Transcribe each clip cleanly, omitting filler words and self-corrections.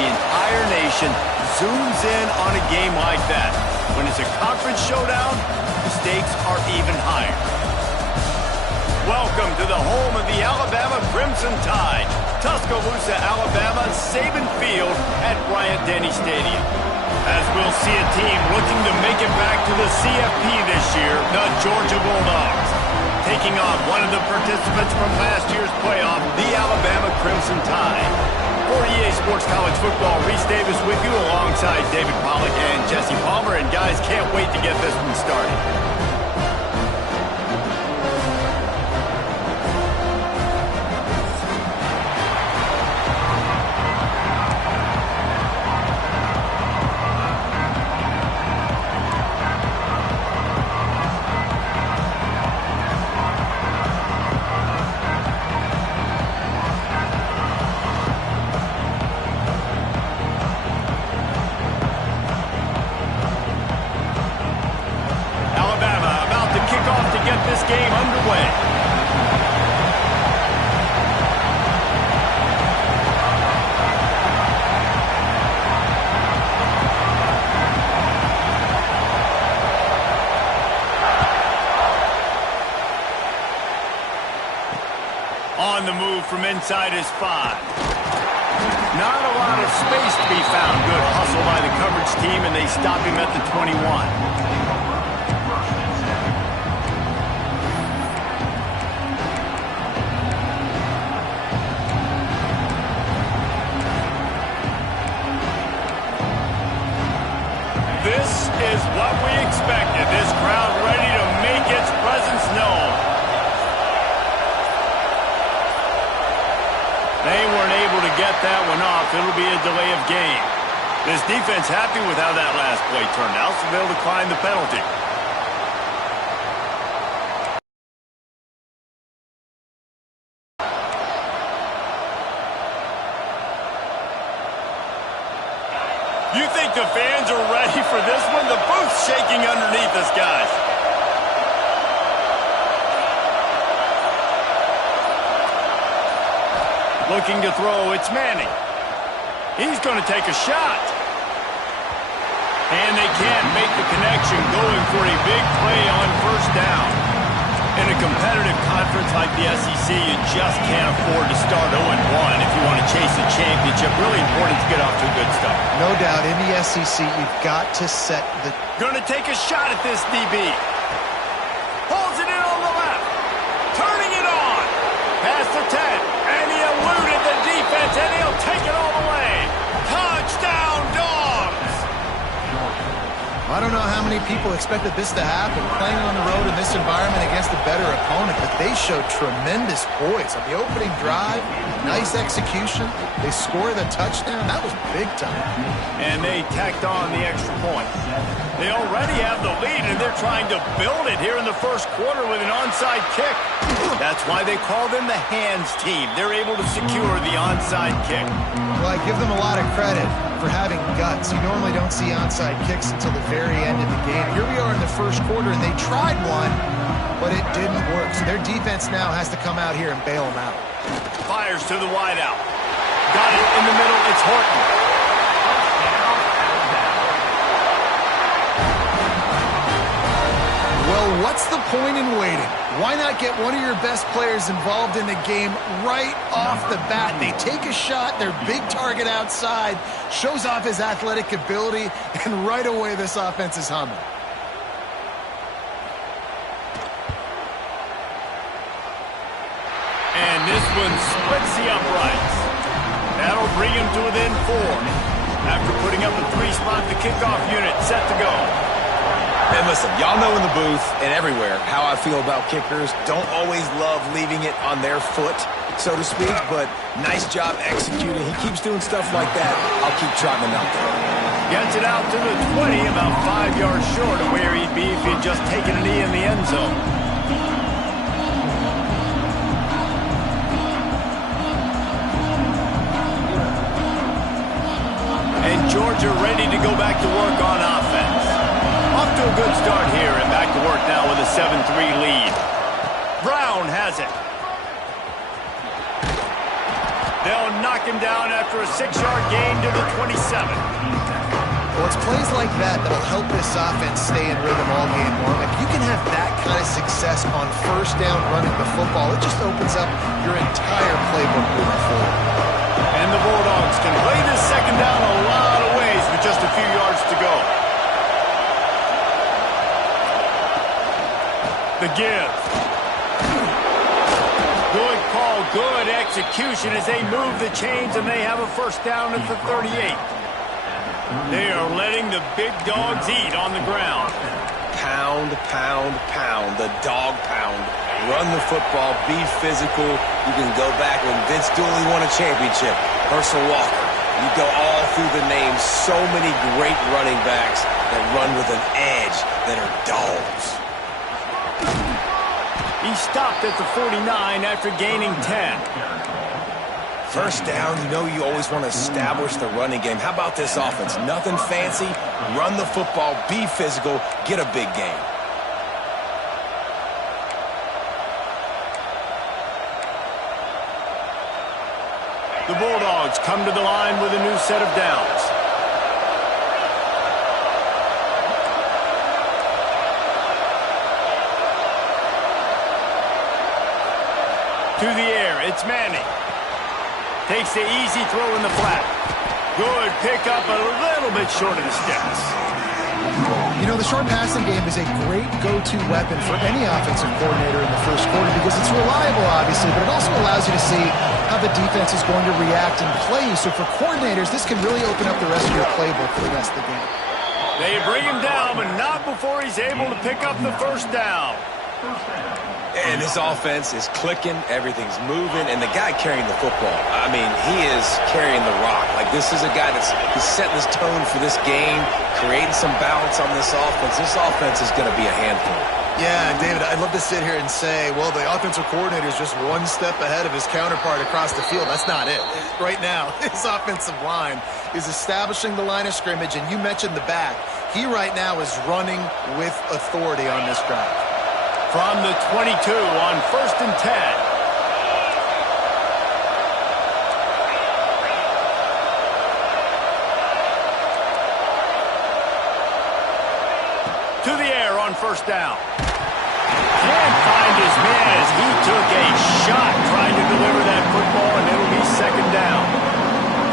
the entire nation zooms in on a game like that. When it's a conference showdown, the stakes are even higher. Welcome to the home of the Alabama Crimson Tide, Tuscaloosa, Alabama, Saban Field at Bryant-Denny Stadium. As we'll see a team looking to make it back to the CFP this year, the Georgia Bulldogs, taking on one of the participants from last year's playoff, the Alabama Crimson Tide. For EA Sports College Football, Reese Davis with you alongside David Pollack and Jesse Palmer. And guys, can't wait to get this one started. This game underway. On the move from inside his 5. Not a lot of space to be found. Good hustle by the coverage team, and they stop him at the 21. This is what we expected. This crowd ready to make its presence known. They weren't able to get that one off. It'll be a delay of game. This defense happy with how that last play turned out, so they'll decline the penalty. You think the fans are ready for this one? The booth's shaking underneath us, guys. Looking to throw, it's Manning. He's going to take a shot. And they can't make the connection, going for a big play on first down. In a competitive conference like the SEC, you just can't afford to start 0-1 if you want to chase a championship. Really important to get off to a good start. No doubt, in the SEC, you've got to set the... Going to take a shot at this DB. Pulls it in on the left. Turning it on. Past the 10. And he eluded the defense, and he'll take it all the way. Touchdown, Dogs! I don't know how many people expected this to happen, playing on the road in this environment against a better opponent, but they showed tremendous poise. On the opening drive, nice execution. They score the touchdown. That was big time. And they tacked on the extra point. They already have the lead, and they're trying to build it here in the first quarter with an onside kick. That's why they call them the hands team. They're able to secure the onside kick. Well, I give them a lot of credit for having guts. You normally don't see onside kicks until the very end of the game. Here we are in the first quarter, and they tried one, but it didn't work. So their defense now has to come out here and bail them out. Fires to the wideout. Got it in the middle. It's Horton. Well, what's the point in waiting? Why not get one of your best players involved in the game right off the bat? They take a shot, their big target outside, shows off his athletic ability, and right away this offense is humming. And this one splits the uprights. That'll bring him to within 4. After putting up a 3-spot, the kickoff unit set to go. And listen, y'all know in the booth and everywhere how I feel about kickers. Don't always love leaving it on their foot, so to speak, but nice job executing. He keeps doing stuff like that. I'll keep trotting him out there. Gets it out to the 20, about 5 yards short of where he'd be if he'd just taken a knee in the end zone. And Georgia ready to go back to work on offense. Off to a good start here and back to work now with a 7-3 lead. Brown has it. They'll knock him down after a 6-yard gain to the 27. Well, it's plays like that that'll help this offense stay in rhythm all game long. If you can have that kind of success on first down running the football, it just opens up your entire playbook moving forward. And the Bulldogs can play this second down a lot of ways with just a few yards to go. The give. Good call, good execution as they move the chains and they have a first down at the 38. They are letting the big dogs eat on the ground. Pound, pound, pound, the dog pound. Run the football, be physical. You can go back when Vince Dooley won a championship. Herschel Walker. You go all through the names. So many great running backs that run with an edge that are dogs. He stopped at the 49 after gaining 10. First down, you know you always want to establish the running game. How about this offense? Nothing fancy. Run the football, be physical, get a big gain. The Bulldogs come to the line with a new set of downs. To the air, it's Manning. Takes the easy throw in the flat. Good pickup, a little bit short of the steps. You know, the short passing game is a great go-to weapon for any offensive coordinator in the first quarter because it's reliable, obviously, but it also allows you to see how the defense is going to react and play. So for coordinators, this can really open up the rest of your playbook for the rest of the game. They bring him down, but not before he's able to pick up the first down. And this offense is clicking, everything's moving, and the guy carrying the football, I mean, he is carrying the rock. Like, this is a guy he's setting this tone for this game, creating some balance on this offense. This offense is going to be a handful. Yeah, David, I'd love to sit here and say, well, the offensive coordinator is just one step ahead of his counterpart across the field. That's not it. Right now, his offensive line is establishing the line of scrimmage, and you mentioned the back. He right now is running with authority on this drive. From the 22 on 1st and 10. To the air on first down. Can't find his man as he took a shot trying to deliver that football, and it'll be second down.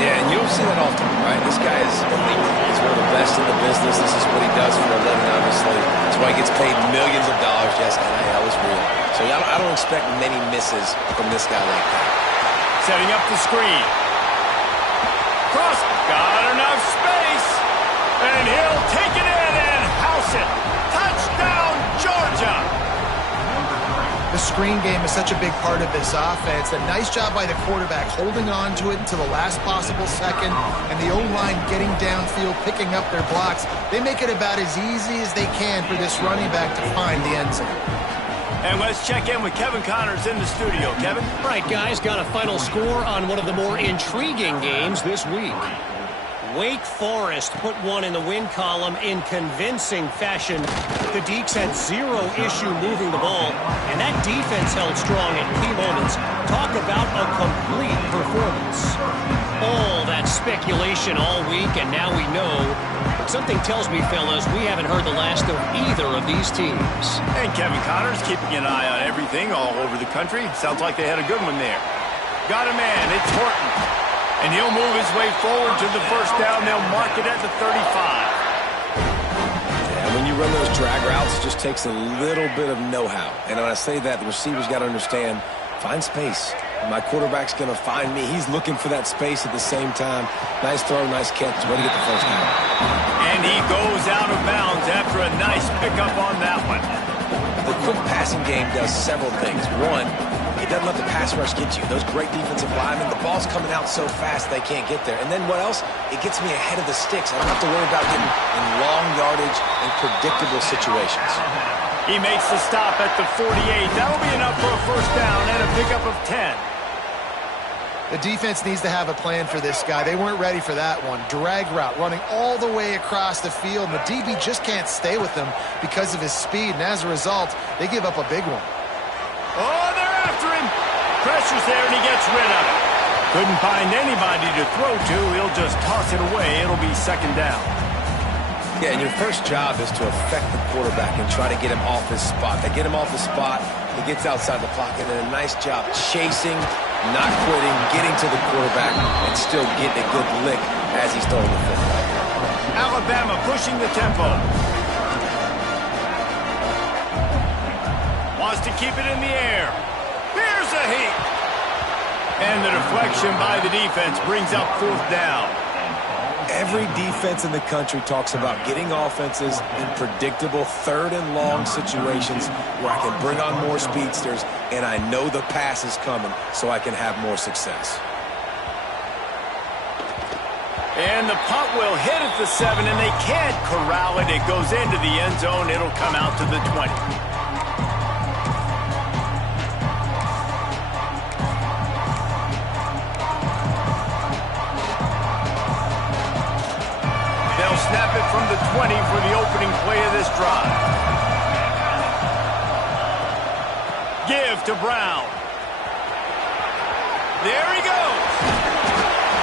Yeah, and you don't see that often, right? This guy is elite. He's one of the best in the business. This is what he does for a living, obviously. That's why he gets paid millions of dollars. Yes, NIL is real. So I don't expect many misses from this guy like that. Setting up the screen. Cross. Got enough space. And he'll take it in and house it. Touchdown, Georgia. The screen game is such a big part of this offense. A nice job by the quarterback holding on to it until the last possible second, and the O-line getting downfield, picking up their blocks. They make it about as easy as they can for this running back to find the end zone. And let's check in with Kevin Connors in the studio. Kevin? Right, guys, got a final score on one of the more intriguing games this week. Wake Forest put one in the win column in convincing fashion. The Deacs had zero issue moving the ball, and that defense held strong in key moments. Talk about a complete performance. All that speculation all week, and now we know. But something tells me, fellas, we haven't heard the last of either of these teams. And Kevin Connors keeping an eye on everything all over the country. Sounds like they had a good one there. Got a man, it's Horton. And he'll move his way forward to the first down. They'll mark it at the 35. Yeah, when you run those drag routes, it just takes a little bit of know-how. And when I say that, the receiver's got to understand, find space. My quarterback's going to find me. He's looking for that space at the same time. Nice throw, nice catch. Way to get the first down. And he goes out of bounds after a nice pickup on that one. The quick passing game does several things. One, it doesn't let the pass rush get you. Those great defensive linemen, the ball's coming out so fast they can't get there. And then what else? It gets me ahead of the sticks. I don't have to worry about getting in long yardage and predictable situations. He makes the stop at the 48. That'll be enough for a first down and a pickup of 10. The defense needs to have a plan for this guy. They weren't ready for that one. Drag route, running all the way across the field. The DB just can't stay with him because of his speed, and as a result, they give up a big one. Oh, they're after him. Pressure's there, and he gets rid of it. Couldn't find anybody to throw to. He'll just toss it away. It'll be second down. Yeah, and your first job is to affect the quarterback and try to get him off his spot. They get him off his spot, he gets outside the pocket, and a nice job chasing, not quitting, getting to the quarterback, and still getting a good lick as he's throwing the football. Alabama pushing the tempo. Wants to keep it in the air. Here's a heat. And the deflection by the defense brings up fourth down. Every defense in the country talks about getting offenses in predictable third and long situations where I can bring on more speedsters and I know the pass is coming so I can have more success. And the punt will hit at the 7, and they can't corral it. It goes into the end zone. It'll come out to the 20. Snap it from the 20 for the opening play of this drive. Give to Brown. There he goes.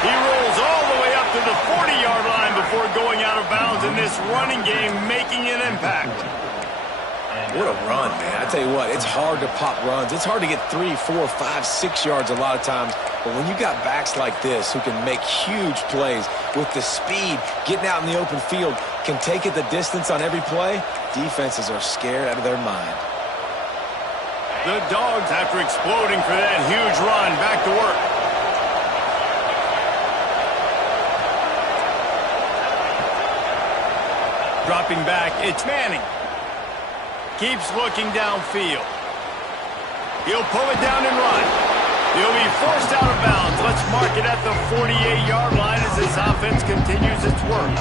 He rolls all the way up to the 40-yard line before going out of bounds in this running game, making an impact. What a run, man. I tell you what, it's hard to pop runs. It's hard to get 3, 4, 5, 6 yards a lot of times. But when you got backs like this who can make huge plays with the speed, getting out in the open field, can take it the distance on every play, defenses are scared out of their mind. The Dogs, after exploding for that huge run, back to work. Dropping back, it's Manning. Keeps looking downfield. He'll pull it down and run. He'll be forced out of bounds. Let's mark it at the 48-yard line as this offense continues its work.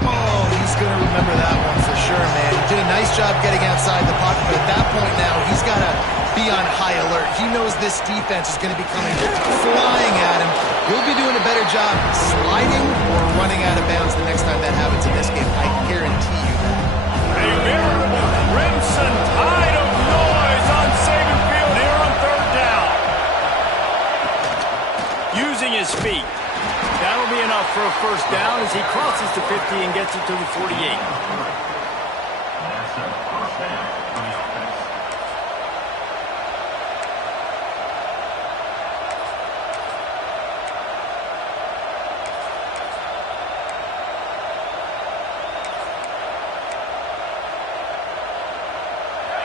Oh, he's going to remember that one for sure, man. He did a nice job getting outside the pocket, but at that point now, he's got to be on high alert. He knows this defense is going to be coming flying at him. He'll be doing a better job sliding or running out of bounds the next time that happens in this game. I guarantee you that. A veritable crimson tide of noise on Saban Field here on third down. Using his feet. That'll be enough for a first down as he crosses the 50 and gets it to the 48.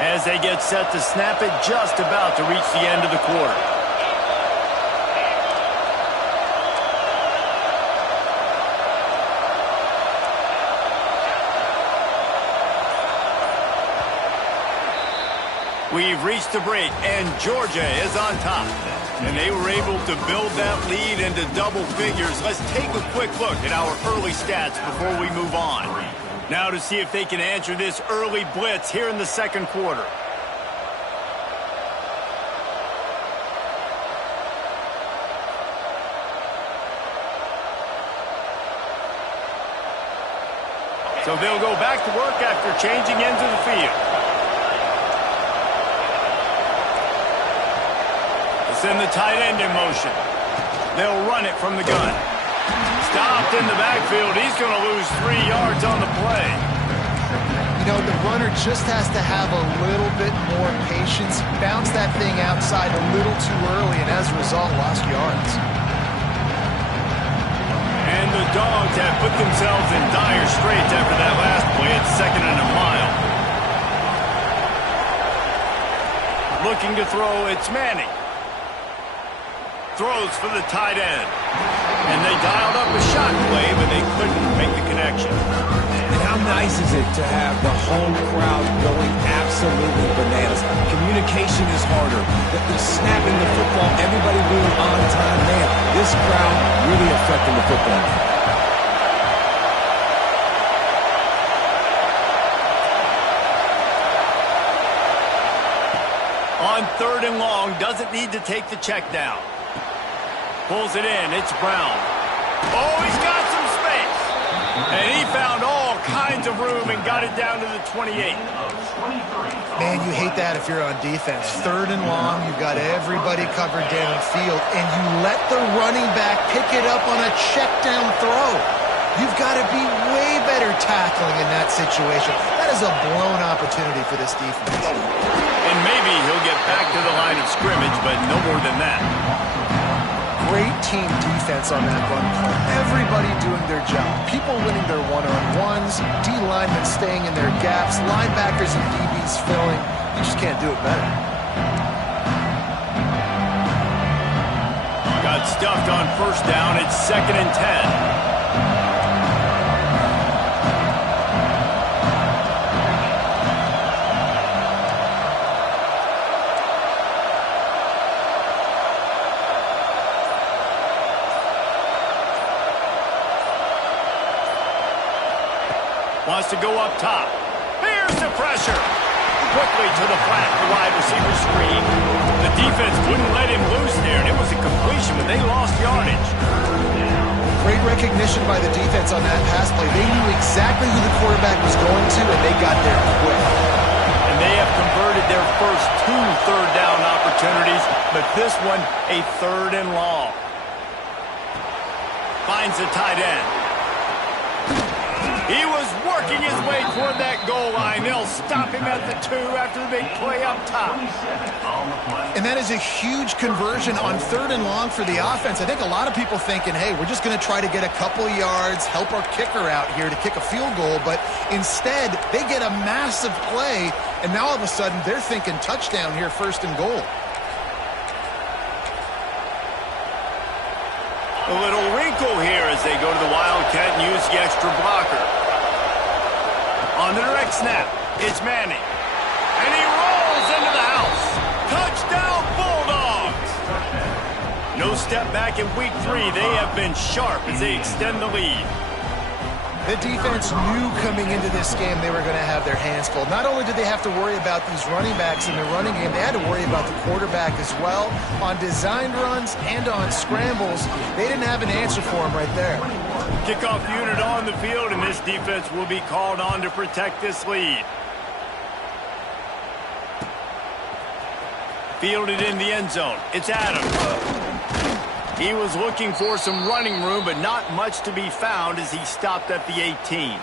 As they get set to snap it, just about to reach the end of the quarter. We've reached the break, and Georgia is on top. And they were able to build that lead into double figures. Let's take a quick look at our early stats before we move on. Now to see if they can answer this early blitz here in the second quarter. So they'll go back to work after changing into the field. Send the tight end in motion. They'll run it from the gun. Stopped in the backfield. He's going to lose 3 yards on the play. You know, the runner just has to have a little bit more patience. Bounce that thing outside a little too early, and as a result, lost yards. And the Dogs have put themselves in dire straits after that last play. It's 2nd and a mile. Looking to throw, it's Manning. Throws for the tight end. And they dialed up a shot play, but they couldn't make the connection. And how nice is it to have the home crowd going absolutely bananas? Communication is harder. The snapping the football, everybody being on time. Man, this crowd really affecting the football. On 3rd and long, doesn't need to take the check down. Pulls it in, it's Brown. Oh, he's got some space. And he found all kinds of room and got it down to the 28. Man, you hate that if you're on defense. 3rd and long, you've got everybody covered downfield, and you let the running back pick it up on a check down throw. You've got to be way better tackling in that situation. That is a blown opportunity for this defense. And maybe he'll get back to the line of scrimmage, but no more than that. Great team defense on that run play. Everybody doing their job. People winning their one-on-ones, D linemen staying in their gaps, linebackers and DBs filling. You just can't do it better. Got stuffed on 1st down. It's 2nd and 10. Wants to go up top. Here's the pressure. Quickly to the flat, the wide receiver screen. The defense wouldn't let him loose there, and it was a completion, but they lost yardage. Great recognition by the defense on that pass play. They knew exactly who the quarterback was going to, and they got there quick. And they have converted their first 2 third down opportunities, but this one a 3rd and long. Finds the tight end. He was working his way toward that goal line. They'll stop him at the 2 after the big play up top. And that is a huge conversion on 3rd and long for the offense. I think a lot of people thinking, hey, we're just going to try to get a couple yards, help our kicker out here to kick a field goal. But instead, they get a massive play, and now all of a sudden they're thinking touchdown here, 1st and goal. A little wrinkle here as they go to the Wildcat and use the extra blocker. On the direct snap, it's Manning. And he rolls into the house. Touchdown, Bulldogs! No step back in week 3. They have been sharp as they extend the lead. The defense knew coming into this game they were going to have their hands full. Not only did they have to worry about these running backs in the running game, they had to worry about the quarterback as well. On designed runs and on scrambles, they didn't have an answer for him right there. Kickoff unit on the field, and this defense will be called on to protect this lead. Fielded in the end zone. It's Adams. He was looking for some running room, but not much to be found as he stopped at the 18.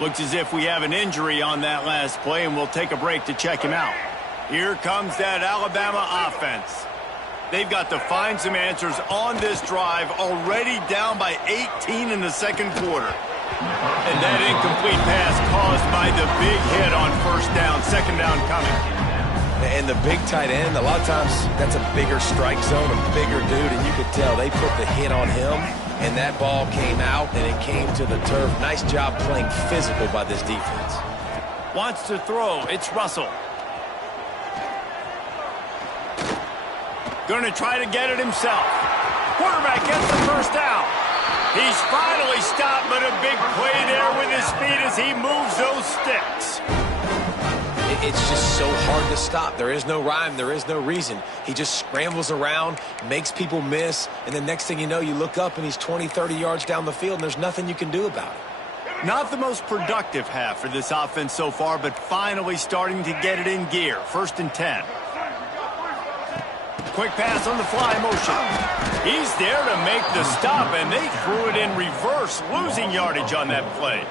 Looks as if we have an injury on that last play, and we'll take a break to check him out. Here comes that Alabama offense. They've got to find some answers on this drive, already down by 18 in the 2nd quarter. And that incomplete pass caused by the big hit on 1st down, 2nd down coming. And the big tight end, a lot of times that's a bigger strike zone, a bigger dude, and you could tell they put the hit on him, and that ball came out, and it came to the turf. Nice job playing physical by this defense. Wants to throw. It's Russell. Going to try to get it himself. Quarterback gets the 1st down. He's finally stopped, but a big play there with his feet as he moves those sticks. It's just so hard to stop. There is no rhyme. There is no reason. He just scrambles around, makes people miss, and the next thing you know, you look up and he's 20, 30 yards down the field, and there's nothing you can do about it. Not the most productive half for this offense so far, but finally starting to get it in gear. 1st and 10. Quick pass on the fly motion. He's there to make the stop, and they threw it in reverse, losing yardage on that play.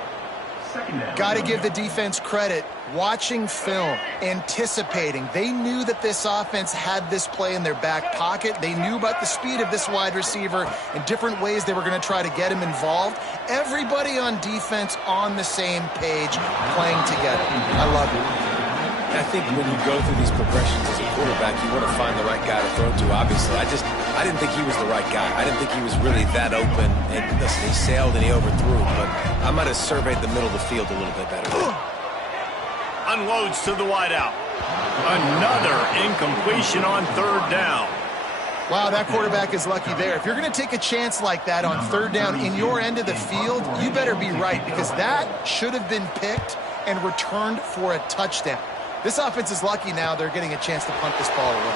Got to give the defense credit. Watching film, anticipating. They knew that this offense had this play in their back pocket. They knew about the speed of this wide receiver and different ways they were going to try to get him involved. Everybody on defense on the same page, playing together. I love it. I think when you go through these progressions as a quarterback, you want to find the right guy to throw to, obviously. I didn't think he was the right guy. I didn't think he was really that open. And listen, he sailed and he overthrew, but I might have surveyed the middle of the field a little bit better. Unloads to the wideout. Another incompletion on 3rd down. Wow, that quarterback is lucky there. If you're going to take a chance like that on 3rd down in your end of the field, you better be right, because that should have been picked and returned for a touchdown. This offense is lucky now they're getting a chance to punt this ball away.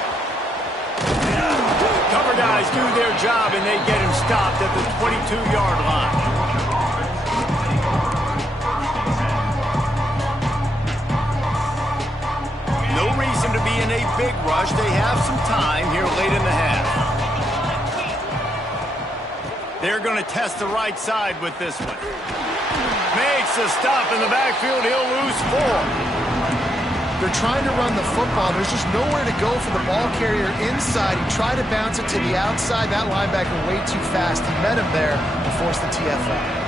Cover guys do their job, and they get him stopped at the 22-yard line. in a big rush. They have some time here late in the half. They're going to test the right side with this one. Makes a stop in the backfield. He'll lose 4. They're trying to run the football. There's just nowhere to go for the ball carrier inside. He tried to bounce it to the outside. That linebacker way too fast. He met him there and forced the TFL.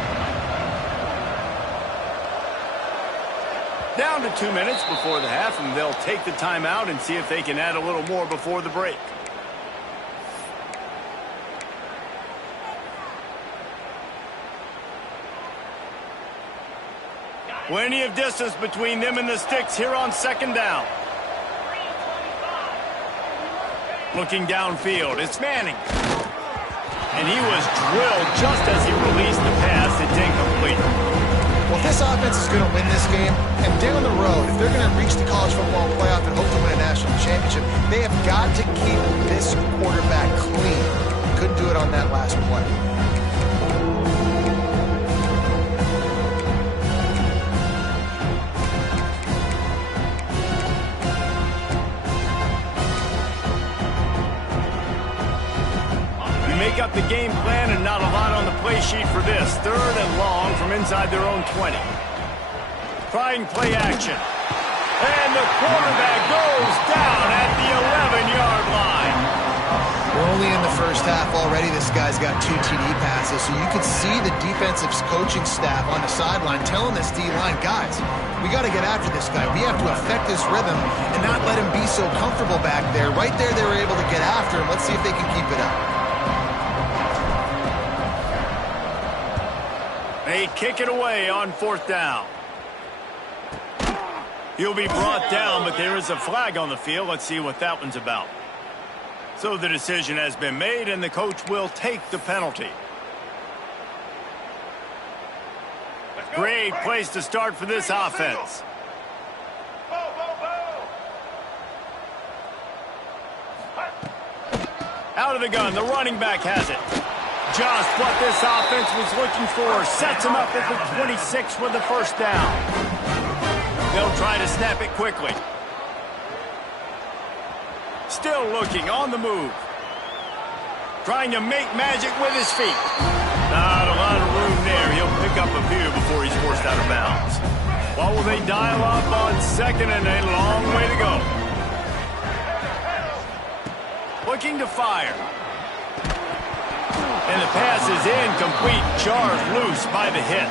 Down to 2 minutes before the half, and they'll take the timeout and see if they can add a little more before the break. Plenty of distance between them and the sticks here on second down. Looking downfield, it's Manning. And he was drilled just as he released the pass. It's incomplete. Well, if this offense is going to win this game, and down the road, if they're going to reach the college football playoff and hope to win a national championship, they have got to keep this quarterback clean. Couldn't do it on that last play. Make up the game plan and not a lot on the play sheet for this. 3rd and long from inside their own 20. Trying play action. And the quarterback goes down at the 11-yard line. We're only in the first half already. This guy's got 2 TD passes, so you could see the defensive coaching staff on the sideline telling this D-line, guys, we got to get after this guy. We have to affect this rhythm and not let him be so comfortable back there. Right there, they were able to get after him. Let's see if they can keep it up. They kick it away on 4th down. He'll be brought down, but there is a flag on the field. Let's see what that one's about. So the decision has been made, and the coach will take the penalty. Great place to start for this offense. Out of the gun, the running back has it. Just what this offense was looking for. Sets him up at the 26 with the first down. They'll try to snap it quickly. Still looking on the move. Trying to make magic with his feet. Not a lot of room there. He'll pick up a few before he's forced out of bounds. What will they dial up on 2nd and a long way to go? Looking to fire. And the pass is incomplete. Charged loose by the hit.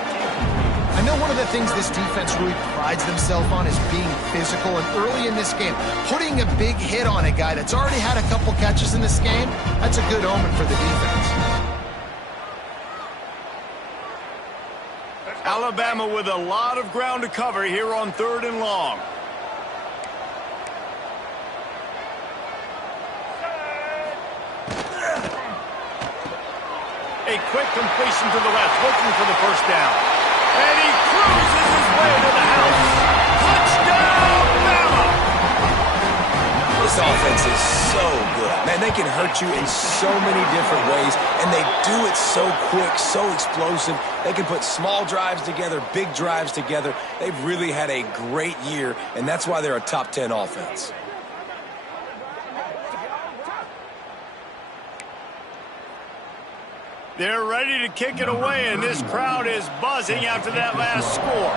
I know one of the things this defense really prides themselves on is being physical, and early in this game, putting a big hit on a guy that's already had a couple catches in this game, that's a good omen for the defense. Alabama with a lot of ground to cover here on 3rd and long. A quick completion to the left, looking for the first down. And he cruises his way to the house. Touchdown, Bama! This offense is so good. Man, they can hurt you in so many different ways, and they do it so quick, so explosive. They can put small drives together, big drives together. They've really had a great year, and that's why they're a top 10 offense. They're ready to kick it away, and this crowd is buzzing after that last score.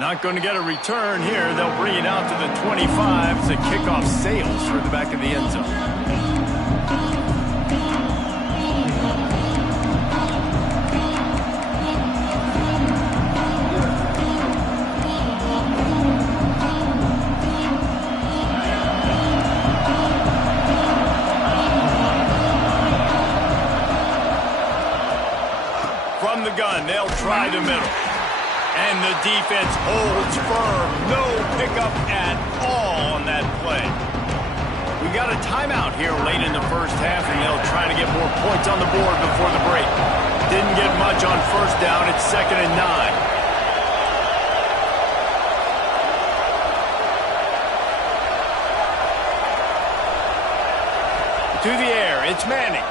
Not going to get a return here. They'll bring it out to the 25 as the kickoff sails for the back of the end zone. From the gun, they'll try the middle. And the defense holds firm. No pickup at all on that play. We got a timeout here late in the first half, and they'll try to get more points on the board before the break. Didn't get much on first down. It's 2nd and 9. To the air, it's Manning.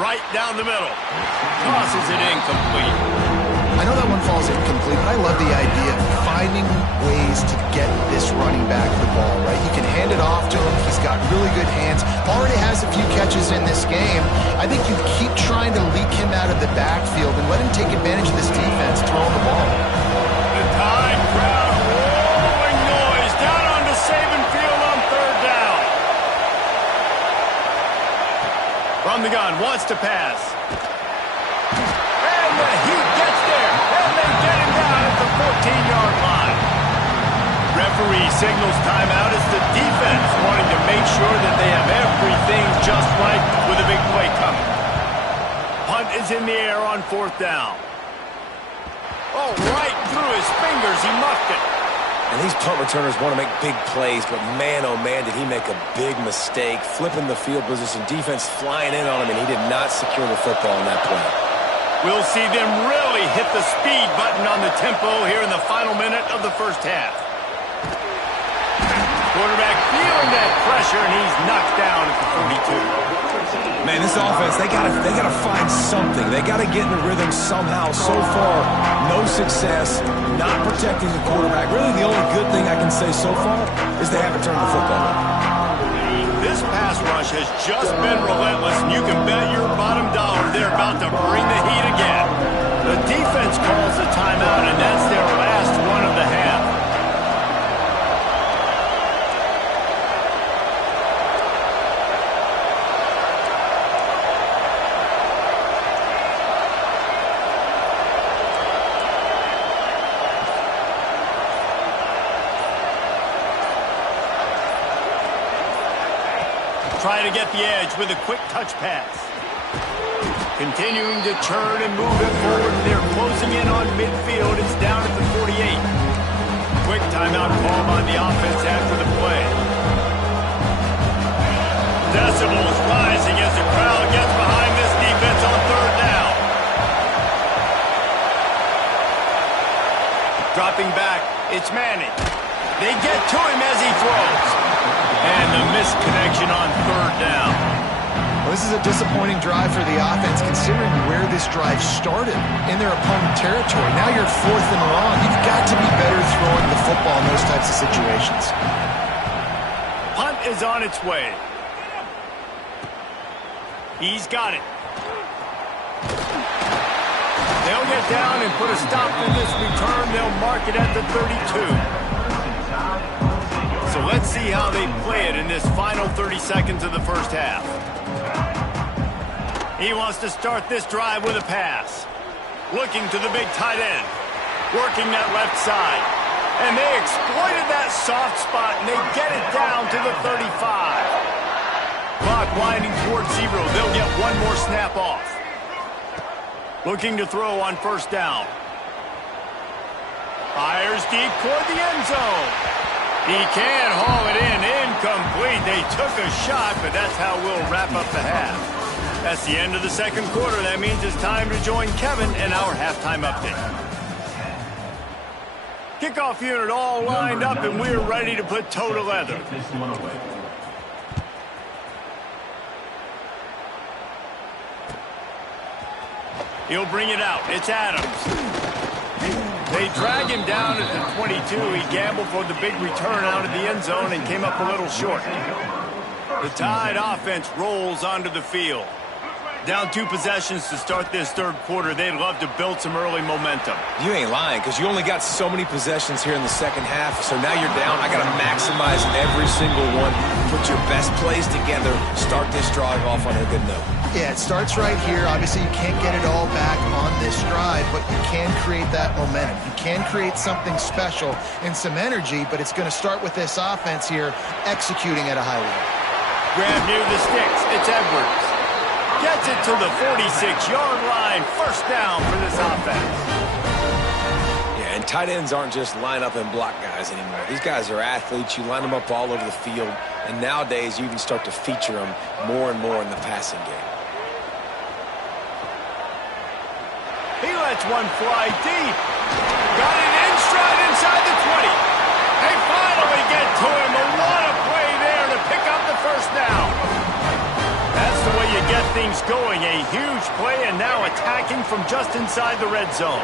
Right down the middle. Tosses it incomplete. I know that one falls incomplete, but I love the idea of finding ways to get this running back the ball, right? You can hand it off to him. He's got really good hands. Already has a few catches in this game. I think you keep trying to leak him out of the backfield and let him take advantage of this defense throwing the ball. The Tide crowd rolling noise down onto Saban Field on third down. From the gun, wants to pass. And the Heat gets there, and they get him down at the 14-yard line. Referee signals timeout as the defense wanting to make sure that they have everything just right with a big play coming. Punt is in the air on fourth down. Oh, right through his fingers, he muffed it. And these punt returners want to make big plays, but man, oh man, did he make a big mistake. Flipping the field position, defense flying in on him, and he did not secure the football in that play. We'll see them really hit the speed button on the tempo here in the final minute of the first half. Quarterback feeling that pressure, and he's knocked down at the 42. Man, this offense, they gotta find something. They gotta get in the rhythm somehow. So far, no success, not protecting the quarterback. Really, the only good thing I can say so far is they haven't turned the football over. This pass rush has just been relentless, and you can bet your bottom dollar they're about to bring the heat again. The defense calls the timeout, and that's their last one of the half. Try to get the edge with a quick touch pass. Continuing to turn and move it forward. They're closing in on midfield. It's down at the 48. Quick timeout call by the offense after the play. Decibels rising as the crowd gets behind this defense on third down. Dropping back, it's Manning. They get to him as he throws. And the missed connection on third down. Well, this is a disappointing drive for the offense, considering where this drive started in their opponent territory. Now you're fourth and long. You've got to be better throwing the football in those types of situations. Punt is on its way. He's got it. They'll get down and put a stop to this return. They'll mark it at the 32. So let's see how they play it in this final 30 seconds of the first half. He wants to start this drive with a pass. Looking to the big tight end. Working that left side. And they exploited that soft spot, and they get it down to the 35. Clock winding towards zero. They'll get one more snap off. Looking to throw on first down. Fires deep toward the end zone. He can't haul it in. Incomplete. They took a shot, but that's how we'll wrap up the half. That's the end of the second quarter. That means it's time to join Kevin in our halftime update. Kickoff unit all lined up, and we're ready to put toe to leather. He'll bring it out. It's Adams. They drag him down at the 22. He gambled for the big return out of the end zone and came up a little short. The Tide offense rolls onto the field. Down 2 possessions to start this third quarter. They'd love to build some early momentum. You ain't lying, because you only got so many possessions here in the second half, so now you're down. I got to maximize every single one. Put your best plays together. Start this drive off on a good note. Yeah, it starts right here. Obviously, you can't get it all back on this drive, but you can create that momentum. You can create something special and some energy, but it's going to start with this offense here executing at a high level. Grab near the sticks. It's Edwards. Gets it to the 46-yard line. First down for this offense. Yeah, and tight ends aren't just line up and block guys anymore. These guys are athletes. You line them up all over the field, and nowadays you even start to feature them more and more in the passing game. He lets one fly deep. Got it in stride inside the 20. They finally get to him. A lot of play there to pick up the first down. That's the way you get things going. A huge play, and now attacking from just inside the red zone.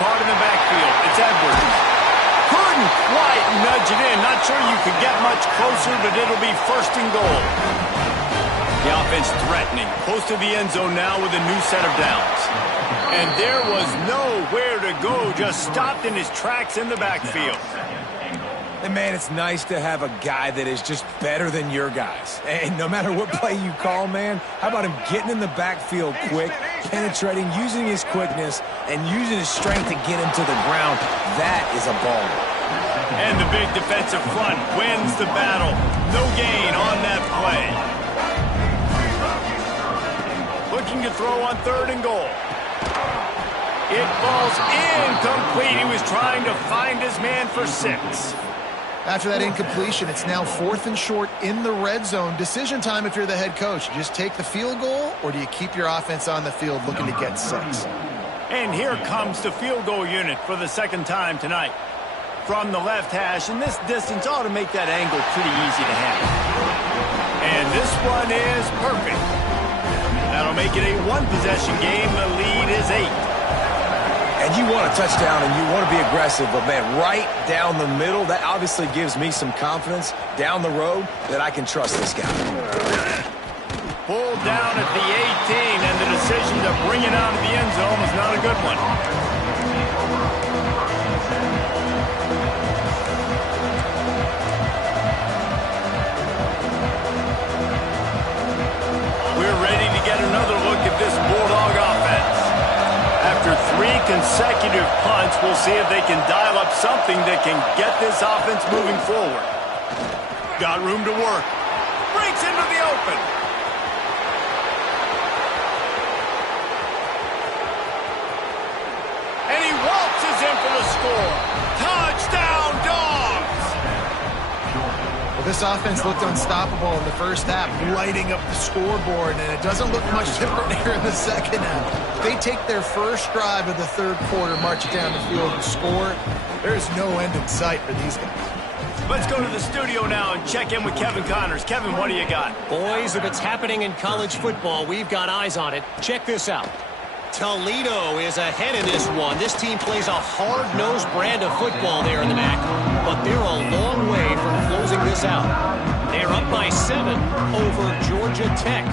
Caught in the backfield. It's Edwards. Couldn't quite nudge it in. Not sure you could get much closer, but it'll be first and goal. The offense threatening. Close to the end zone now with a new set of downs. And there was nowhere to go. Just stopped in his tracks in the backfield. And, man, it's nice to have a guy that is just better than your guys. And no matter what play you call, man, how about him getting in the backfield quick, penetrating, using his quickness, and using his strength to get him to the ground. That is a baller. And the big defensive front wins the battle. No gain on that play. Looking to throw on 3rd and goal. It falls incomplete. He was trying to find his man for 6. After that incompletion, it's now 4th and short in the red zone. Decision time if you're the head coach. You just take the field goal, or do you keep your offense on the field looking to get 6? And here comes the field goal unit for the 2nd time tonight. From the left hash, and this distance ought to make that angle pretty easy to handle. And this one is perfect. That'll make it a 1-possession game. The lead is 8. And you want a touchdown and you want to be aggressive, but, man, right down the middle, that obviously gives me some confidence down the road that I can trust this guy. Pulled down at the 18, and the decision to bring it out of the end zone was not a good one. We're ready to get another look at this Bulldog offense. After 3 consecutive punts, we'll see if they can dial up something that can get this offense moving forward. Got room to work. Breaks into the open. And he waltzes in for the score. Touchdown, Dogs! Well, this offense looked unstoppable in the first half, lighting up the scoreboard, and it doesn't look much different here in the second half. They take their first drive of the 3rd quarter, march it down the field, and score. There's no end in sight for these guys. Let's go to the studio now and check in with Kevin Connors. Kevin, what do you got? Boys, if it's happening in college football, we've got eyes on it. Check this out. Toledo is ahead in this one. This team plays a hard-nosed brand of football there in the MAC, but they're a long way from closing this out. They're up by 7 over Georgia Tech.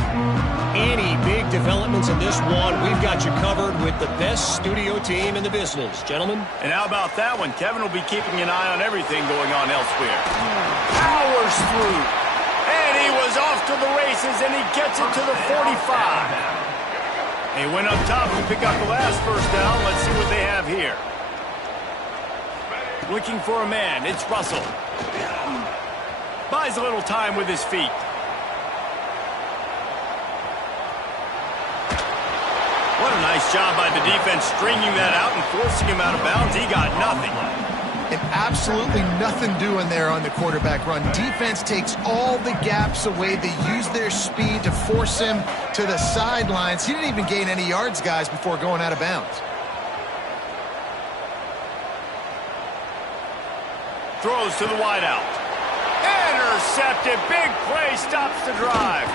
Any big developments in this one, we've got you covered with the best studio team in the business. Gentlemen? And how about that one? Kevin will be keeping an eye on everything going on elsewhere. Powers through. And he was off to the races, and he gets it to the 45. He went up top to pick up the last first down. Let's see what they have here. Looking for a man. It's Russell. Buys a little time with his feet. What a nice job by the defense stringing that out and forcing him out of bounds. He got nothing. And absolutely nothing doing there on the quarterback run. Defense takes all the gaps away. They use their speed to force him to the sidelines. He didn't even gain any yards, guys, before going out of bounds. Throws to the wideout. Intercepted. Big play stops the drive.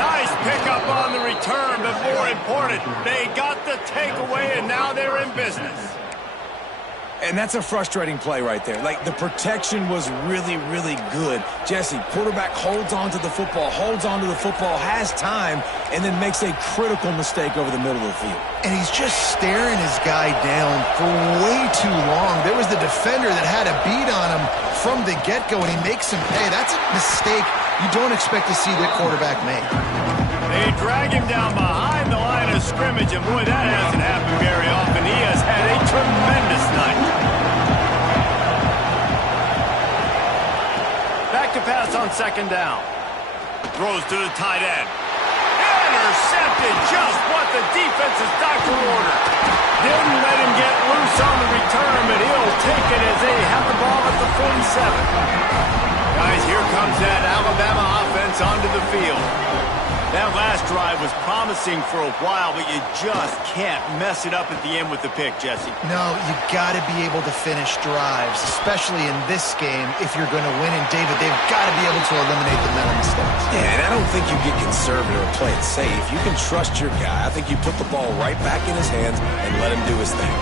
Nice pickup on the return, but more important, they got the takeaway, and now they're in business. And that's a frustrating play right there. Like, the protection was really, really good. Jesse, quarterback holds on to the football, has time, and then makes a critical mistake over the middle of the field. And he's just staring his guy down for way too long. There was the defender that had a beat on him from the get-go, and he makes him pay. That's a mistake you don't expect to see the quarterback make. They drag him down behind the line of scrimmage, and boy, that hasn't happened very often. He has had a tremendous night. Back to pass on 2nd down. Throws to the tight end. Intercepted, just what the defense's doctor ordered. Didn't let him get loose on the return, but he'll take it as they have the ball at the 47. Guys, here comes that Alabama offense onto the field. That last drive was promising for a while, but you just can't mess it up at the end with the pick, Jesse. No, you got to be able to finish drives, especially in this game. If you're going to win, and David, they've got to be able to eliminate the mental mistakes. Yeah, and I don't think you get conservative or play it safe. You can trust your guy. I think you put the ball right back in his hands and let him do his thing.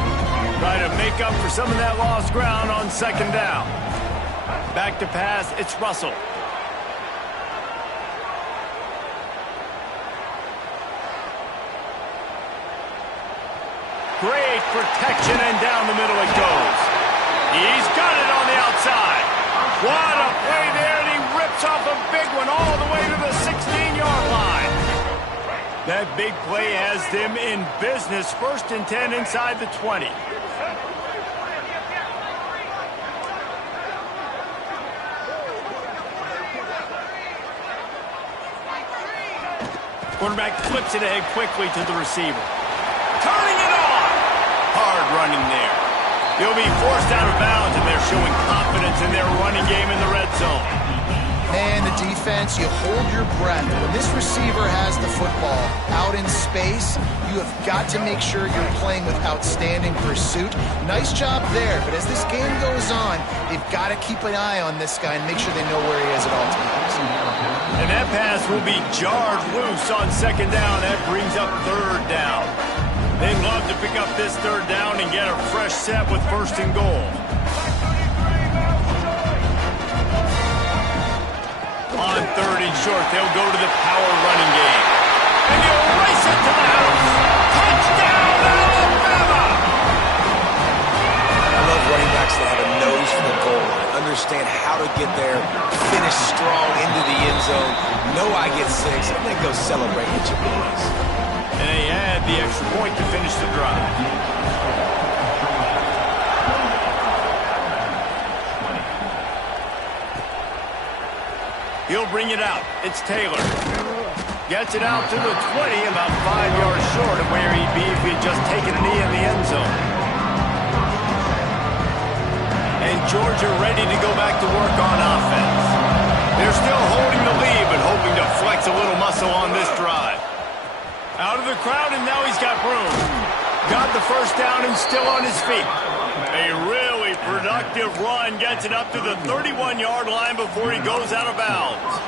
Try to make up for some of that lost ground on second down. Back to pass, it's Russell. Great protection, and down the middle it goes. He's got it on the outside. What a play there, and he rips off a big one all the way to the 16-yard line. That big play has them in business. 1st and 10 inside the 20. Quarterback flips it ahead quickly to the receiver. Turning it on. Hard running there. They'll be forced out of bounds, and they're showing confidence in their running game in the red zone. Man, the defense, you hold your breath. When this receiver has the football out in space, you have got to make sure you're playing with outstanding pursuit. Nice job there, but as this game goes on, they've got to keep an eye on this guy and make sure they know where he is at all times. And that pass will be jarred loose on second down. That brings up 3rd down. They'd love to pick up this 3rd down and get a fresh set with 1st and goal. On 3rd and short, they'll go to the power running game. And he'll race it to the house. Touchdown, Alabama! I love running backs that have a nose for the goal line. Understand how to get there, finish strong into the end zone, know I get 6, and then go celebrate with your boys. And they add the extra point to finish the drive. He'll bring it out. It's Taylor. Gets it out to the 20, about 5 yards short of where he'd be if he'd just taken a knee in the end zone. And Georgia ready to go back to work on offense. They're still holding the lead, but hoping to flex a little muscle on this drive. Out of the crowd, and now he's got room. Got the 1st down and still on his feet. A really productive run gets it up to the 31-yard line before he goes out of bounds.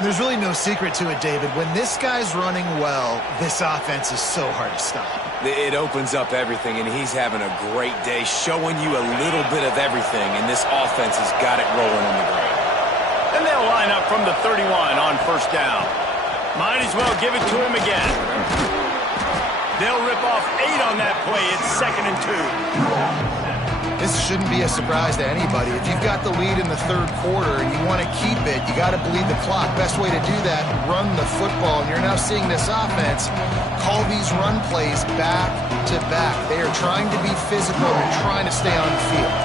There's really no secret to it, David. When this guy's running well, this offense is so hard to stop. It opens up everything, and he's having a great day, showing you a little bit of everything, and this offense has got it rolling on the ground. And they'll line up from the 31 on 1st down. Might as well give it to him again. They'll rip off 8 on that play. It's 2nd and 2. This shouldn't be a surprise to anybody. If you've got the lead in the 3rd quarter and you want to keep it, you got to bleed the clock. Best way to do that, run the football. And you're now seeing this offense call these run plays back to back. They are trying to be physical and trying to stay on the field.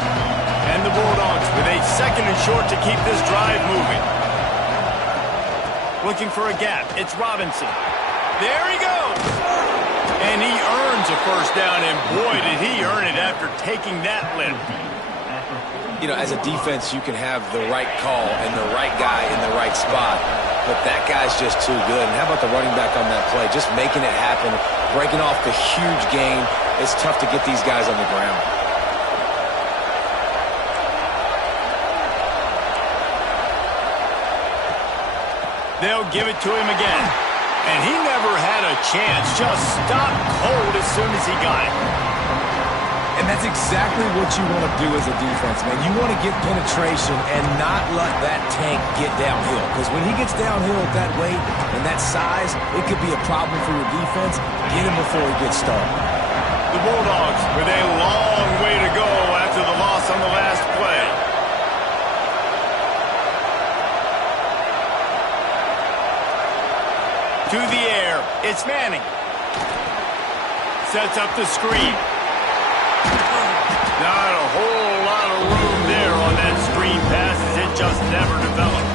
And the Bulldogs with a 2nd and short to keep this drive moving. Looking for a gap. It's Robinson. There he goes. And he earns a 1st down, and boy, did he earn it after taking that lift. You know, as a defense, you can have the right call and the right guy in the right spot, but that guy's just too good. And how about the running back on that play? Just making it happen, breaking off the huge gain. It's tough to get these guys on the ground. They'll give it to him again. And he never had a chance. Just stopped cold as soon as he got it. And that's exactly what you want to do as a defense, man. You want to get penetration and not let that tank get downhill. Because when he gets downhill at that weight and that size, it could be a problem for your defense. Get him before he gets started. The Bulldogs with a long way to go after the loss on the last play. To the air, it's Manning. Sets up the screen. Not a whole lot of room there on that screen pass as it just never developed.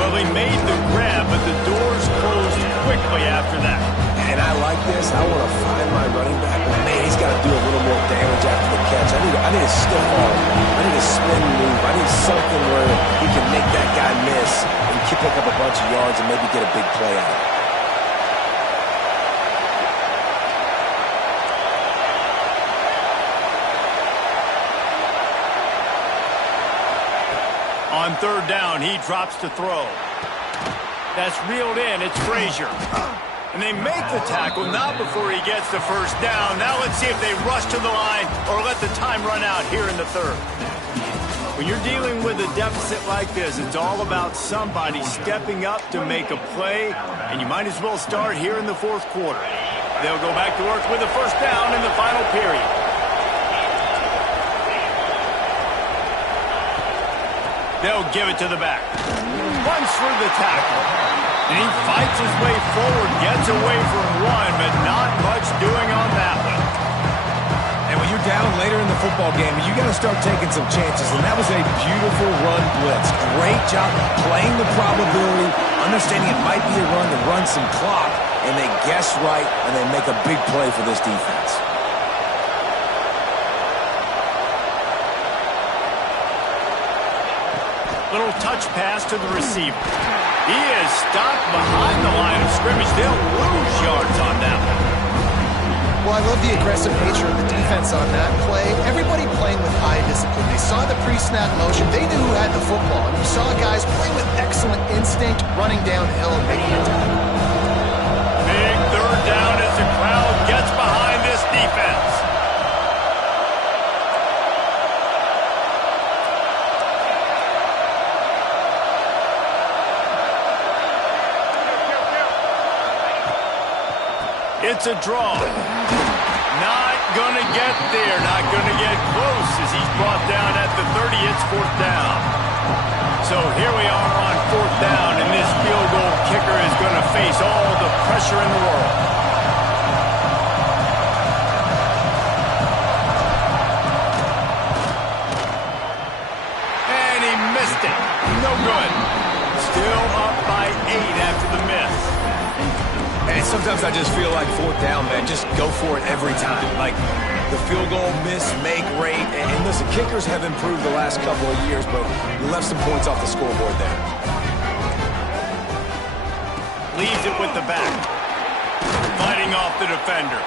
Well, he made the grab, but the doors closed quickly after that. And I like this. I want to find my running back. But man, he's got to do a little more damage after the catch. I need a stiff arm. I need a spin move. I need something where he can make that guy miss and pick up a bunch of yards and maybe get a big play out of it. On 3rd down, he drops to throw. That's reeled in. It's Frazier. And they make the tackle, not before he gets the first down. Now let's see if they rush to the line or let the time run out here in the third. When you're dealing with a deficit like this, it's all about somebody stepping up to make a play, and you might as well start here in the fourth quarter. They'll go back to work with a first down in the final period. They'll give it to the back. Runs through the tackle. And he fights his way forward, gets away from one, but not much doing on that one. And when you're down later in the football game, you got to start taking some chances. And that was a beautiful run blitz. Great job playing the probability, understanding it might be a run to run some clock, and they guess right, and they make a big play for this defense. Little touch pass to the receiver. He is stopped behind the line of scrimmage. They'll lose yards on that one. Well, I love the aggressive nature of the defense on that play. Everybody playing with high discipline. They saw the pre-snap motion. They knew who had the football. And you saw guys playing with excellent instinct, running downhill and making a tackle. Big third down as the crowd gets behind this defense. It's a draw. Not going to get there. Not going to get close as he's brought down at the 30. It's fourth down. So here we are on fourth down, and this field goal kicker is going to face all the pressure in the world. And he missed it. No good. Still up by 8 after the miss. And sometimes I just feel like fourth down, man, just go for it every time. Like the field goal, miss, make, rate. And listen, kickers have improved the last couple of years, but you left some points off the scoreboard there. Leaves it with the back. Fighting off the defender.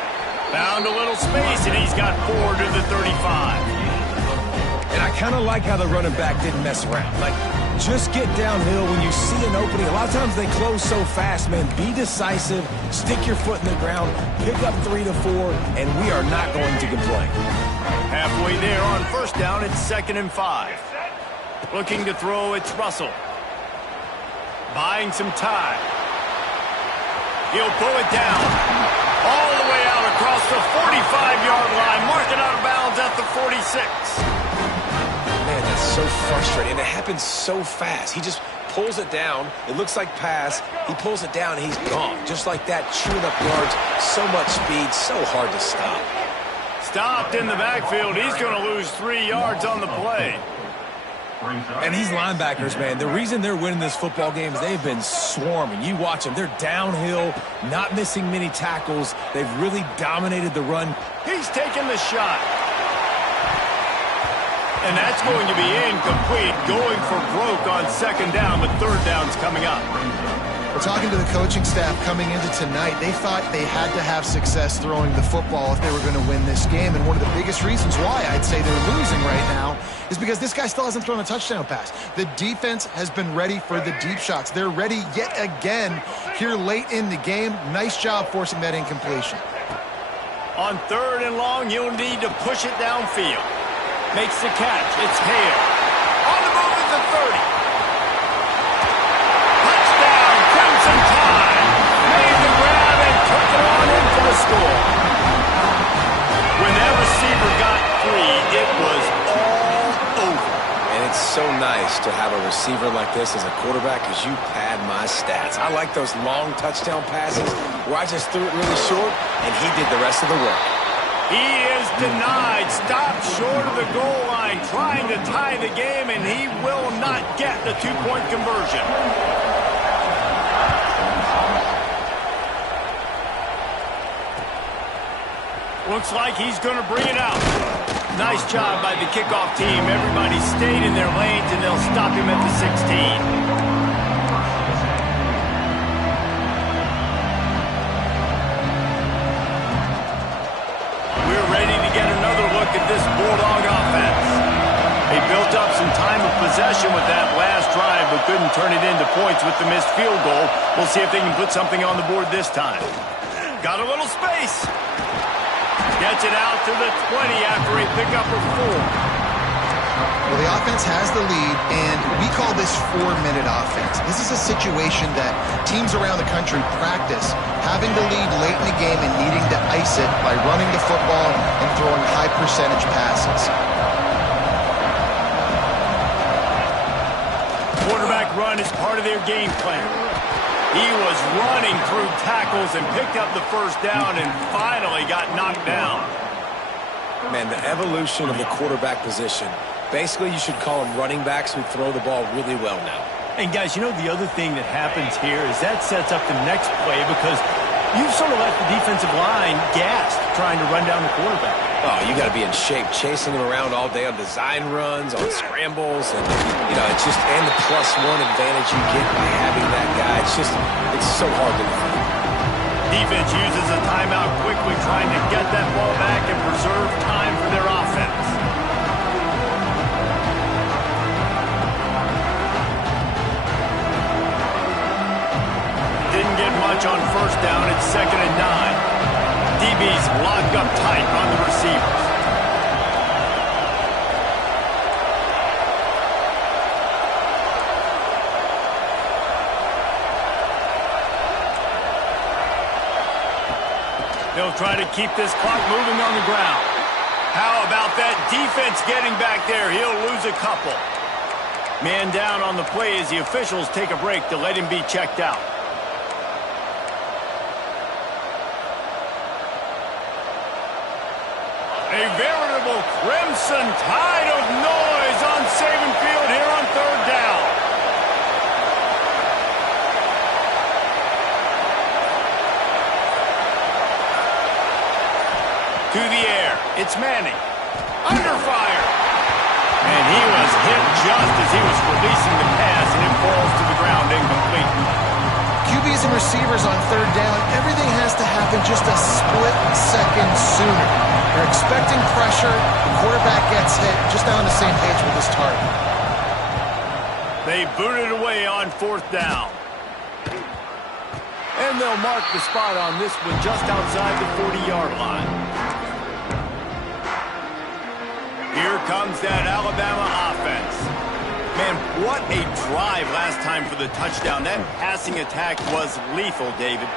Found a little space, and he's got 4 to the 35. And I kind of like how the running back didn't mess around. Like, just get downhill when you see an opening. A lot of times they close so fast, man. Be decisive, stick your foot in the ground, pick up 3 to 4, and we are not going to complain. Halfway there on first down, it's 2nd and 5. Looking to throw, it's Russell. Buying some time. He'll pull it down. All the way out across the 45-yard line. Marking out of bounds at the 46. Man, that's so frustrating. And it happens so fast. He just pulls it down. It looks like pass. He pulls it down, and he's gone. Just like that, chewing up yards. So much speed, so hard to stop. Stopped in the backfield. He's going to lose 3 yards on the play. And these linebackers, man, the reason they're winning this football game is they've been swarming. You watch them. They're downhill, not missing many tackles. They've really dominated the run. He's taking the shot. And that's going to be incomplete. Going for broke on 2nd down, but 3rd down's coming up. We're talking to the coaching staff coming into tonight. They thought they had to have success throwing the football if they were going to win this game. And one of the biggest reasons why I'd say they're losing right now is because this guy still hasn't thrown a touchdown pass. The defense has been ready for the deep shots. They're ready yet again here late in the game. Nice job forcing that incompletion. On 3rd and long, you'll need to push it downfield. Makes the catch. It's Hale. On the move at the 30. Touchdown, Crimson Tide. Made the grab and took it on in for the score. When that receiver got free, it was all over. And it's so nice to have a receiver like this as a quarterback because you pad my stats. I like those long touchdown passes where I just threw it really short and he did the rest of the work. He is denied, stopped short of the goal line, trying to tie the game, and he will not get the 2-point conversion. Looks like he's going to bring it out. Nice job by the kickoff team. Everybody stayed in their lanes, and they'll stop him at the 16. At this Bulldog offense. They built up some time of possession with that last drive, but couldn't turn it into points with the missed field goal. We'll see if they can put something on the board this time. Got a little space. Gets it out to the 20 after a pickup of 4. Well, the offense has the lead, and we call this 4-minute offense. This is a situation that teams around the country practice, having the lead late in the game and needing to ice it by running the football and throwing high-percentage passes. Quarterback run is part of their game plan. He was running through tackles and picked up the first down and finally got knocked down. Man, the evolution of the quarterback position. Basically, you should call them running backs who throw the ball really well now. And guys, you know the other thing that happens here is that sets up the next play because you've sort of left the defensive line gassed trying to run down the quarterback. Oh, you got to be in shape, chasing him around all day on design runs, on scrambles, and it's just and the +1 advantage you get by having that guy. It's so hard to defend. Defense uses a timeout quickly, trying to get that ball back and preserve time for their offense. Didn't get much on first down. It's 2nd and 9. DB's locked up tight on the receivers. They'll try to keep this clock moving on the ground. How about that defense getting back there? He'll lose a couple. Man down on the play as the officials take a break to let him be checked out. A veritable crimson tide of noise on Saban Field here on 3rd down. To the air. It's Manning. Under fire. And he was hit just as he was releasing the pass, and it falls to the ground incomplete. QBs and receivers on 3rd down, everything has to happen just a split second sooner. They're expecting pressure. The quarterback gets hit. Just not on the same page with his target. They booted away on 4th down. And they'll mark the spot on this one just outside the 40-yard line. Here comes that Alabama offense. Man, what a drive last time for the touchdown. That passing attack was lethal, David.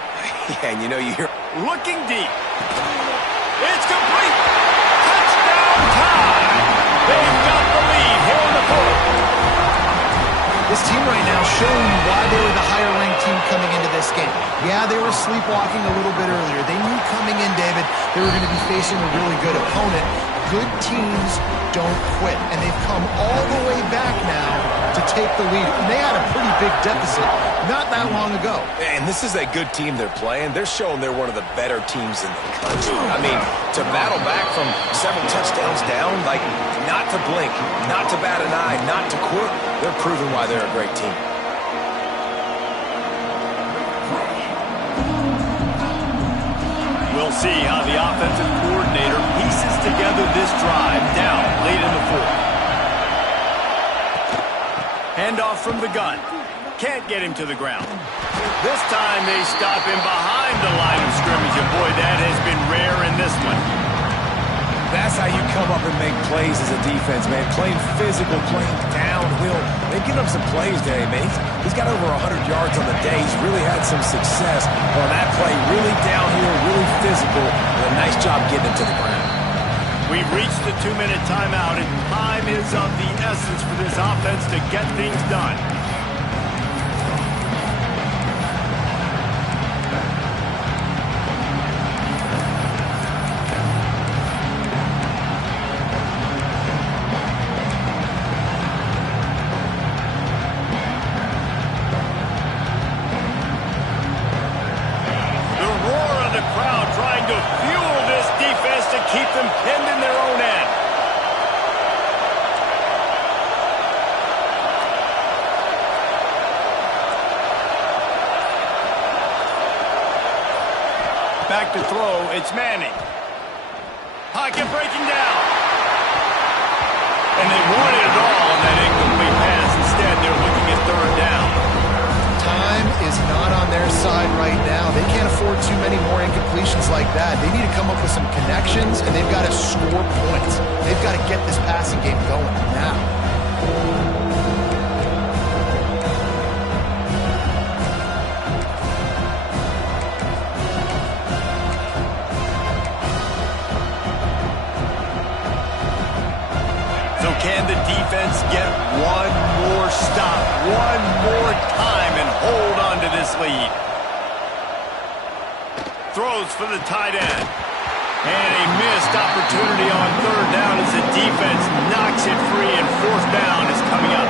Yeah, and you hear... Looking deep. It's complete. Touchdown time. They've got the lead here in the 4th. This team right now showing you why they were the higher-ranked team coming into this game. Yeah, they were sleepwalking a little bit earlier. They knew coming in, David, they were going to be facing a really good opponent. Good teams don't quit, and they've come all the way back now to take the lead. And they had a pretty big deficit not that long ago. And this is a good team they're playing. They're showing they're one of the better teams in the country. I mean, to battle back from several touchdowns down, like not to blink, not to bat an eye, not to quit, they're proving why they're a great team. We'll see how the offensive coordinator pieces together this drive down late in the 4th. Handoff from the gun. Can't get him to the ground. This time they stop him behind the line of scrimmage, and boy, that has been rare in this one. That's how you come up and make plays as a defense, man. Playing physical, playing downhill. They've given up some plays today, man. He's got over 100 yards on the day. He's really had some success on that play. Really downhill, really physical, and a nice job getting him to the ground. We've reached the 2-minute timeout, and time is of the essence for this offense to get things done. Keep them pinned in their own end. Back to throw, it's Manning. Pocket breaking down. And they wanted it all on that incomplete pass. Instead, they're looking at 3rd down. side right now. They can't afford too many more incompletions like that. They need to come up with some connections, and they've got to score points. They've got to get this passing game going now. Can the defense get one more stop, one more time, and hold on to this lead? Throws for the tight end. And a missed opportunity on third down as the defense knocks it free, and fourth down is coming up.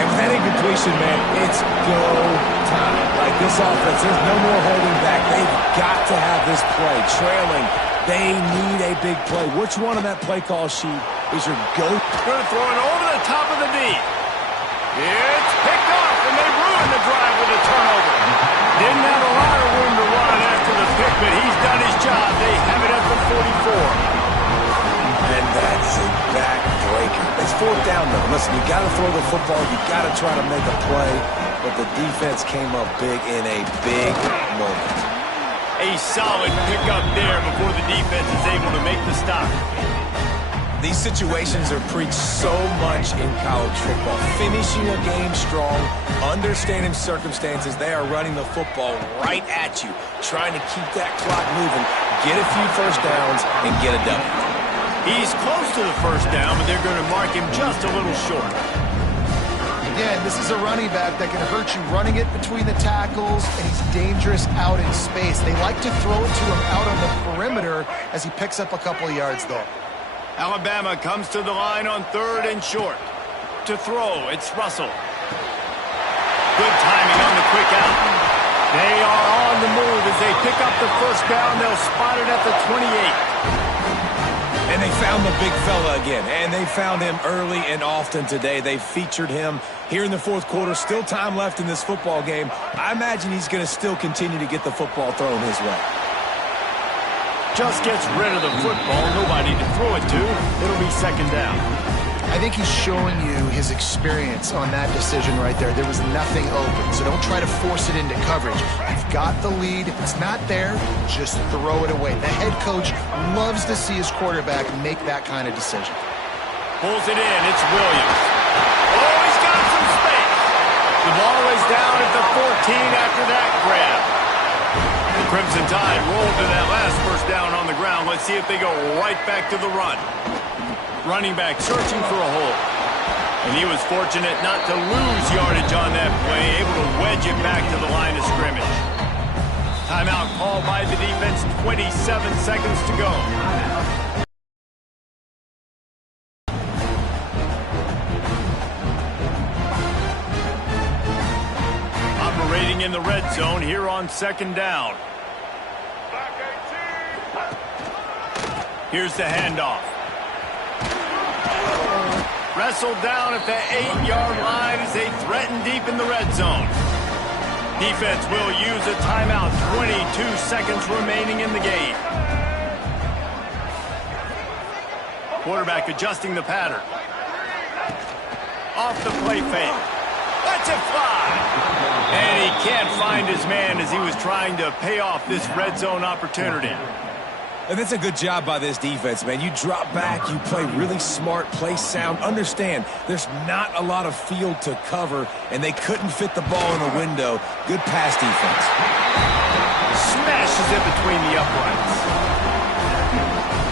And with that incompletion, man, it's go time. Like this offense, there's no more holding back. They've got to have this play. Trailing, they need a big play. Which one on that play call sheet is your go? Going to throw it over the top of the deep. It's picked off, and they ruined the drive with a turnover. Didn't have a lot of room to run after the pick, but he's done his job. They have it at the 44. And that's a backbreaker. It's fourth down, though. Listen, you got to throw the football. You got to try to make a play. But the defense came up big in a big moment. A solid pickup there before the defense is able to make the stop. These situations are preached so much in college football. Finishing a game strong, understanding circumstances. They are running the football right at you, trying to keep that clock moving, get a few first downs, and get a W. He's close to the first down, but they're going to mark him just a little short. Again, this is a running back that can hurt you running it between the tackles, and he's dangerous out in space. They like to throw it to him out on the perimeter as he picks up a couple of yards there. Alabama comes to the line on third and short. To throw, it's Russell. Good timing on the quick out. They are on the move as they pick up the first down. They'll spot it at the 28. And they found the big fella again, and they found him early and often today. They featured him here in the fourth quarter. Still time left in this football game. I imagine he's going to still continue to get the football thrown his way. Just gets rid of the football. Nobody to throw it to. It'll be second down. I think he's showing you his experience on that decision right there. There was nothing open, so don't try to force it into coverage. You've got the lead. If it's not there, just throw it away. The head coach loves to see his quarterback make that kind of decision. Pulls it in. It's Williams. Oh, he's got some space. The ball is down at the 14 after that grab. The Crimson Tide rolled to that last first down on the ground. Let's see if they go right back to the run. Running back searching for a hole. And he was fortunate not to lose yardage on that play, able to wedge it back to the line of scrimmage. Timeout called by the defense, 27 seconds to go. Operating in the red zone here on second down. Here's the handoff. Wrestled down at the 8-yard line as they threaten deep in the red zone. Defense will use a timeout. 22 seconds remaining in the game. Quarterback adjusting the pattern. Off the play fake. Lets it fly. And he can't find his man as he was trying to pay off this red zone opportunity. And that's a good job by this defense, man. You drop back, you play really smart, play sound. Understand, there's not a lot of field to cover, and they couldn't fit the ball in the window. Good pass defense. Smashes it between the uprights.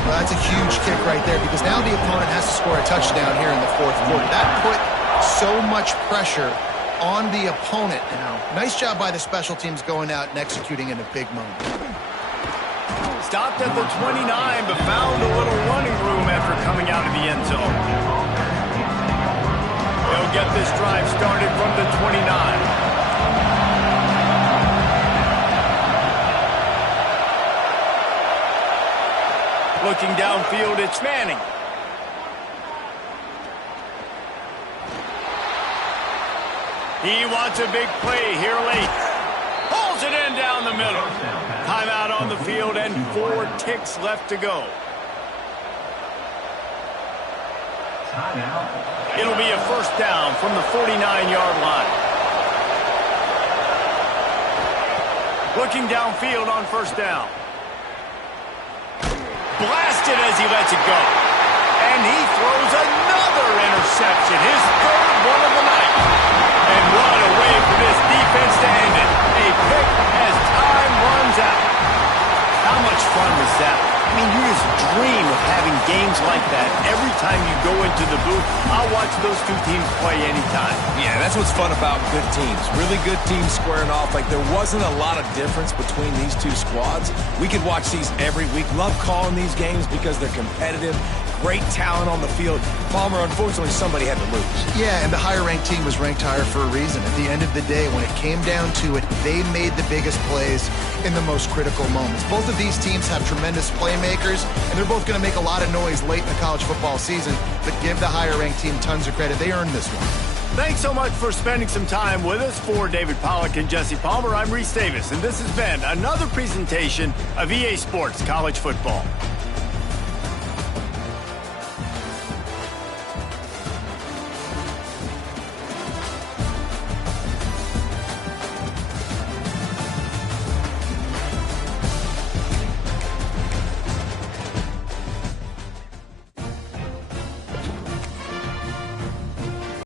Well, that's a huge kick right there because now the opponent has to score a touchdown here in the fourth quarter. That put so much pressure on the opponent now. Nice job by the special teams going out and executing in a big moment. Stopped at the 29, but found a little running room after coming out of the end zone. They'll get this drive started from the 29. Looking downfield, it's Manning. He wants a big play here late. Pulls it in down the middle. Timeout on the field and 4 ticks left to go. It'll be a first down from the 49-yard line. looking downfield on first down. Blasted as he lets it go. And he throws another interception, his third one of the night. And what a way for this defense to end it. A pick as time runs out. How much fun was that? I mean, you just dream of having games like that. Every time you go into the booth, I'll watch those two teams play anytime. Yeah, that's what's fun about good teams. Really good teams squaring off. Like, there wasn't a lot of difference between these two squads. We could watch these every week. Love calling these games because they're competitive. Great talent on the field. Palmer, unfortunately, somebody had to lose. Yeah, and the higher-ranked team was ranked higher for a reason. At the end of the day, when it came down to it, they made the biggest plays in the most critical moments. Both of these teams have tremendous playmakers, and they're both going to make a lot of noise late in the college football season, but give the higher-ranked team tons of credit. They earned this one. Thanks so much for spending some time with us. For David Pollack and Jesse Palmer, I'm Reese Davis, and this has been another presentation of EA Sports College Football.